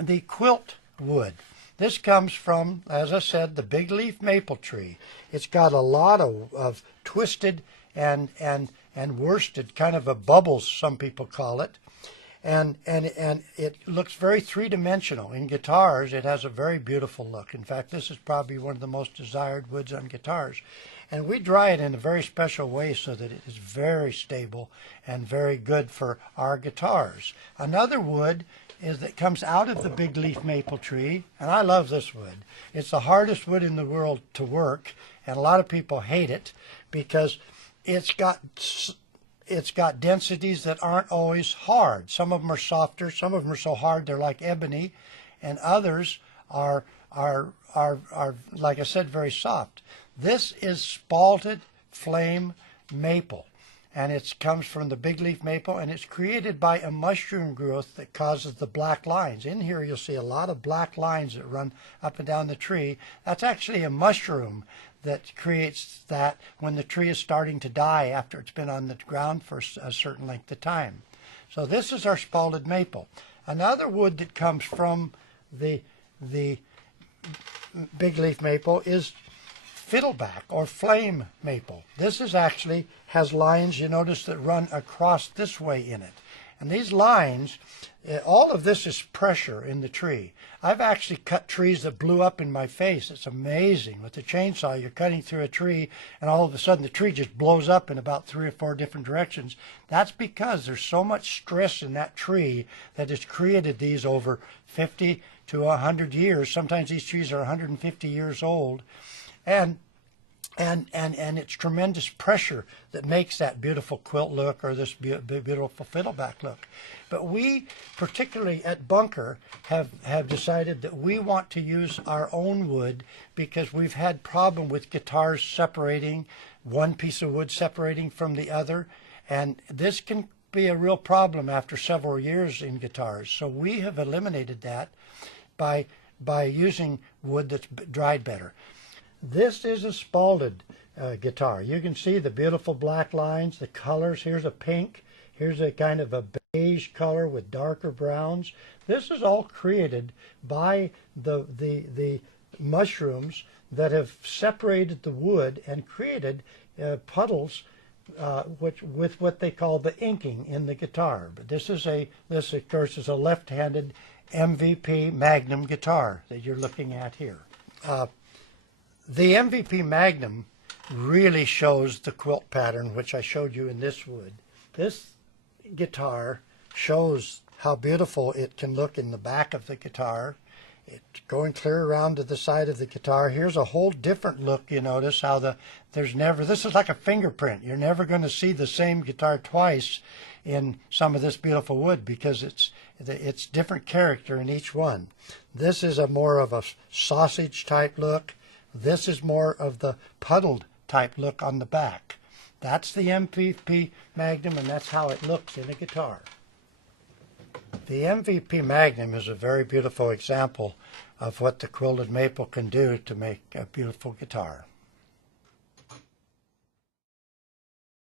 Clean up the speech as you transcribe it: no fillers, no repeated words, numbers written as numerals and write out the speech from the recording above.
the quilt wood. This comes from, as I said, the big leaf maple tree. It's got a lot of twisted and worsted, kind of a bubbles, some people call it. And it looks very three-dimensional. In guitars, it has a very beautiful look. In fact, this is probably one of the most desired woods on guitars. And we dry it in a very special way so that it is very stable and very good for our guitars. Another wood that comes out of the big leaf maple tree, and I love this wood. It's the hardest wood in the world to work, and a lot of people hate it because it's got densities that aren't always hard. Some of them are softer, some of them are so hard they're like ebony, and others are like I said, very soft. This is spalted flame maple, and it comes from the big leaf maple, and it's created by a mushroom growth that causes the black lines. In here you'll see a lot of black lines that run up and down the tree. That's actually a mushroom that creates that when the tree is starting to die after it's been on the ground for a certain length of time. So this is our spalted maple. Another wood that comes from the big leaf maple is fiddleback or flame maple. This is actually has lines, you notice, that run across this way in it. And these lines, all of this is pressure in the tree. I've actually cut trees that blew up in my face. It's amazing. With the chainsaw, you're cutting through a tree, and all of a sudden the tree just blows up in about 3 or 4 different directions. That's because there's so much stress in that tree that has created these over 50 to 100 years. Sometimes these trees are 150 years old. And it's tremendous pressure that makes that beautiful quilt look or this beautiful fiddleback look. But we, particularly at Bunker, have decided that we want to use our own wood because we've had problem with guitars separating, one piece of wood separating from the other, and this can be a real problem after several years in guitars. So we have eliminated that by using wood that's dried better. This is a spalted guitar. You can see the beautiful black lines, the colors. Here's a pink. Here's a kind of a beige color with darker browns. This is all created by the mushrooms that have separated the wood and created puddles with what they call the inking in the guitar. But this of course is a left-handed MVP Magnum guitar that you're looking at here. The MVP Magnum really shows the quilt pattern, which I showed you in this wood. This guitar shows how beautiful it can look in the back of the guitar. It's going clear around to the side of the guitar. Here's a whole different look. You notice how this is like a fingerprint. You're never going to see the same guitar twice in some of this beautiful wood because it's different character in each one. This is a more of a sausage type look. This is more of the puddled type look on the back. That's the MVP Magnum, and that's how it looks in a guitar. The MVP Magnum is a very beautiful example of what the quilted maple can do to make a beautiful guitar.